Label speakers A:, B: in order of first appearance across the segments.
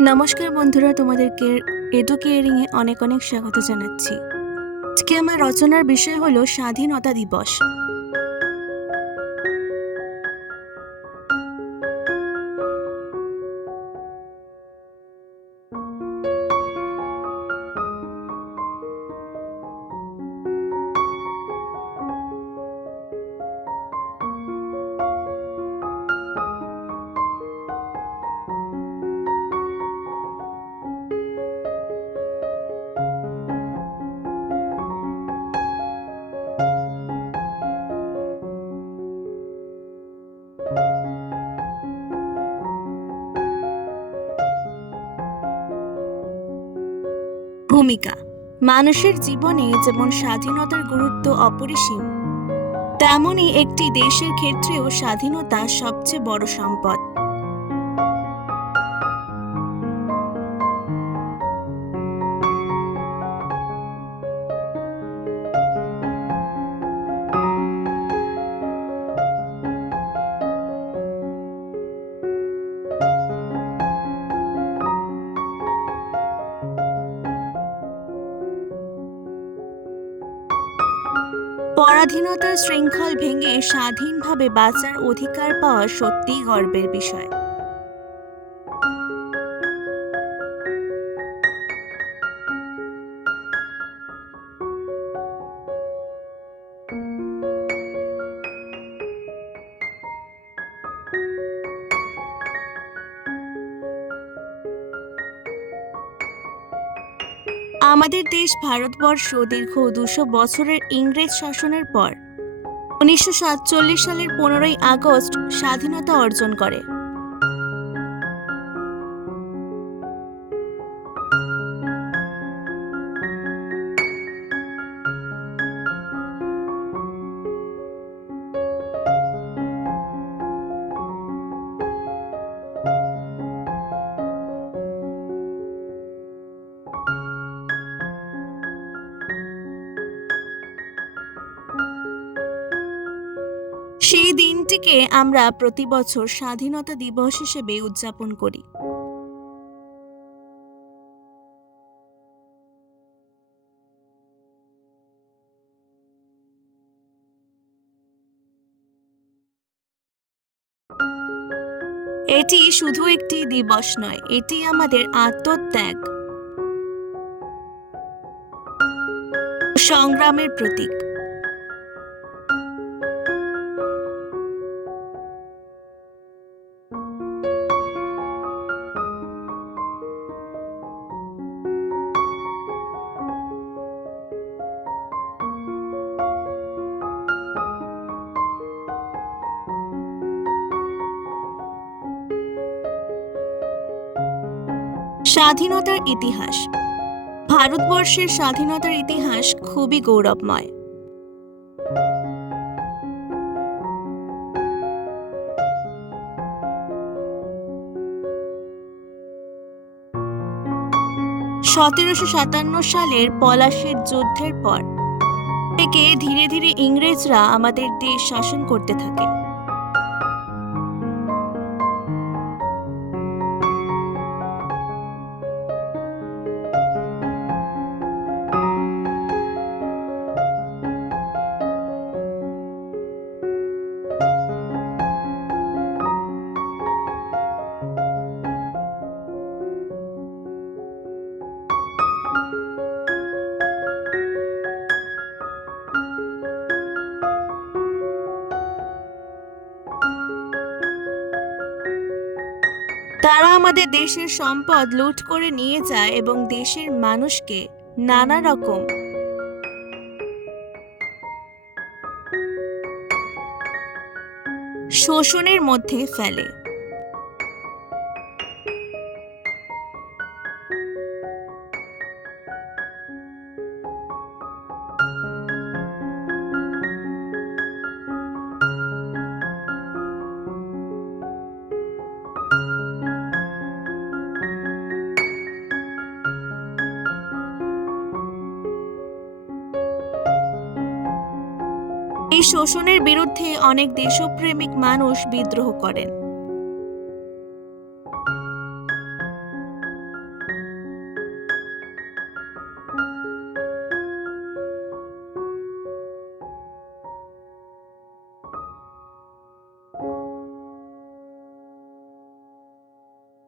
A: নমস্কার বন্ধুরা, তোমাদেরকে এডু অনেক অনেক স্বাগত জানাচ্ছি। আজকে আমার রচনার বিষয় হলো স্বাধীনতা দিবস। ভূমিকা। মানুষের জীবনে যেমন স্বাধীনতার গুরুত্ব অপরিসীম, তেমনই একটি দেশের ক্ষেত্রেও স্বাধীনতা সবচেয়ে বড় সম্পদ। পরাধীনতার শৃঙ্খল ভেঙে স্বাধীনভাবে বাঁচার অধিকার পাওয়া সত্যিই গর্বের বিষয়। আমাদের দেশ ভারতবর্ষ দীর্ঘ দুশো বছরের ইংরেজ শাসনের পর, উনিশশো সাতচল্লিশ সালের পনেরোই আগস্ট স্বাধীনতা অর্জন করে। দিনটিকে আমরা প্রতি বছর স্বাধীনতা দিবস হিসেবে উদযাপন করি। এটি শুধু একটি দিবস নয়, এটি আমাদের আত্মত্যাগ। সংগ্রামের প্রতীক। স্বাধীনতার ইতিহাস। ভারতবর্ষের স্বাধীনতার ইতিহাস খুবই গৌরবময়। সতেরোশো সাতান্ন সালের পলাশের যুদ্ধের পর থেকে ধীরে ধীরে ইংরেজরা আমাদের দেশ শাসন করতে থাকে। তারা আমাদের দেশের সম্পদ লুট করে নিয়ে যায় এবং দেশের মানুষকে নানা রকম শোষণের মধ্যে ফেলে। এই শোষণের বিরুদ্ধে অনেক দেশপ্রেমিক মানুষ বিদ্রোহ করেন।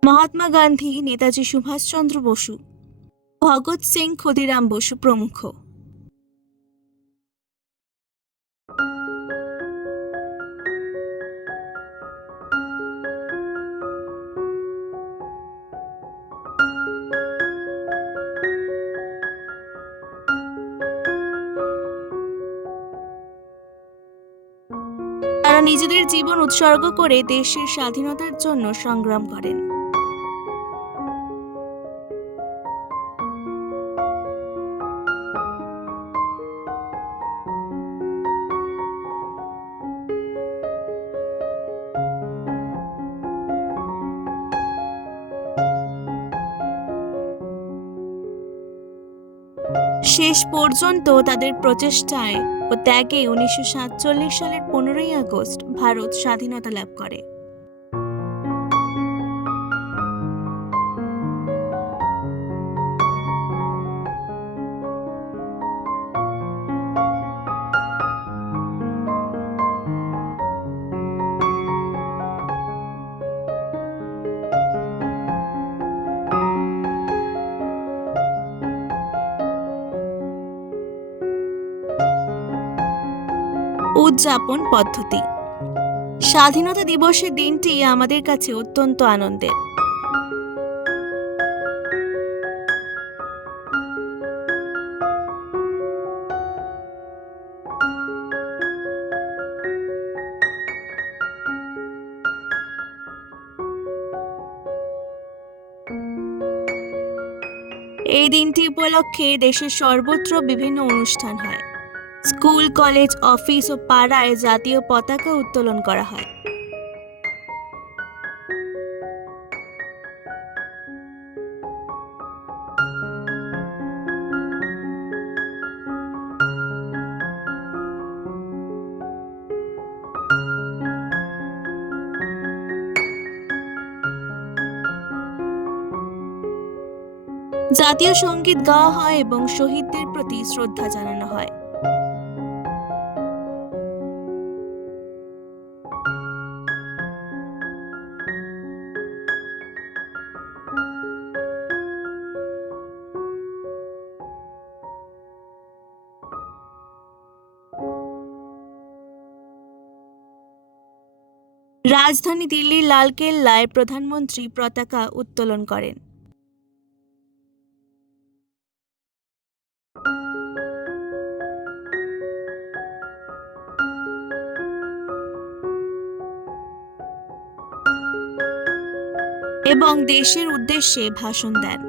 A: মহাত্মা গান্ধী, নেতাজি সুভাষচন্দ্র বসু, ভগৎ সিং ক্ষুদিরাম বসু প্রমুখ। তারা নিজেদের জীবন উৎসর্গ করে দেশের স্বাধীনতার জন্য সংগ্রাম করেন। শেষ পর্যন্ত তাদের প্রচেষ্টায় ও ত্যাগে উনিশশো সাতচল্লিশ সালের পনেরোই আগস্ট ভারত স্বাধীনতা লাভ করে। উদযাপন পদ্ধতি। স্বাধীনতা দিবসের দিনটি আমাদের কাছে অত্যন্ত আনন্দের। এই দিনটি উপলক্ষে দেশের সর্বত্র বিভিন্ন অনুষ্ঠান হয়। স্কুল, কলেজ, অফিস ও পাড়ায় জাতীয় পতাকা উত্তোলন করা হয়। জাতীয় সংগীত গাওয়া হয় এবং শহীদদের প্রতি শ্রদ্ধা জানানো হয়। রাজধানী দিল্লির লালকেল্লায় প্রধানমন্ত্রী পতাকা উত্তোলন করেন। এবং দেশের উদ্দেশ্যে ভাষণ দেন।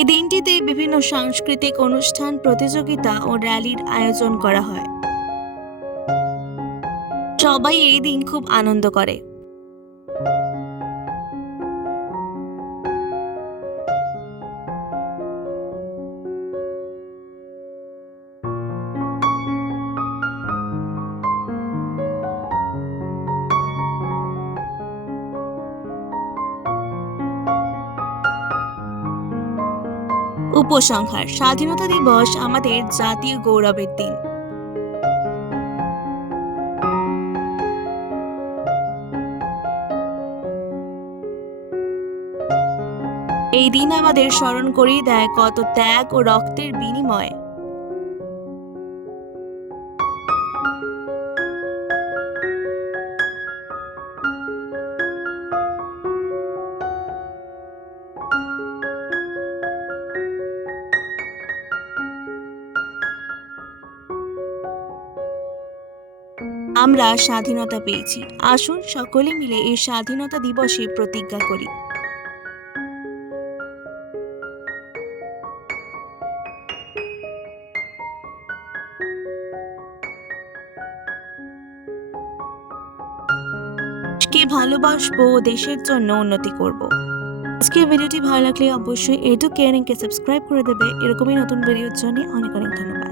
A: এই দিনটিতে বিভিন্ন সাংস্কৃতিক অনুষ্ঠান, প্রতিযোগিতা ও র্যালির আয়োজন করা হয়। সবাই এই দিন খুব আনন্দ করে। উপসংহার, স্বাধীনতা দিবস আমাদের জাতীয় গৌরবের দিন। এই দিন আমাদের স্মরণ করিয়ে দেয় কত ত্যাগ ও রক্তের বিনিময়ে। আমরা স্বাধীনতা পেয়েছি। আসুন সকলে মিলে এই স্বাধীনতা দিবসে প্রতিজ্ঞা করি। কে ভালোবাসবো দেশের জন্য উন্নতি করব। আজকের ভিডিওটি ভালো লাগলে অবশ্যই এটু কেয়ারিংকে সাবস্ক্রাইব করে দেবে। এরকমই নতুন ভিডিওর জন্য অনেক অনেক ধন্যবাদ।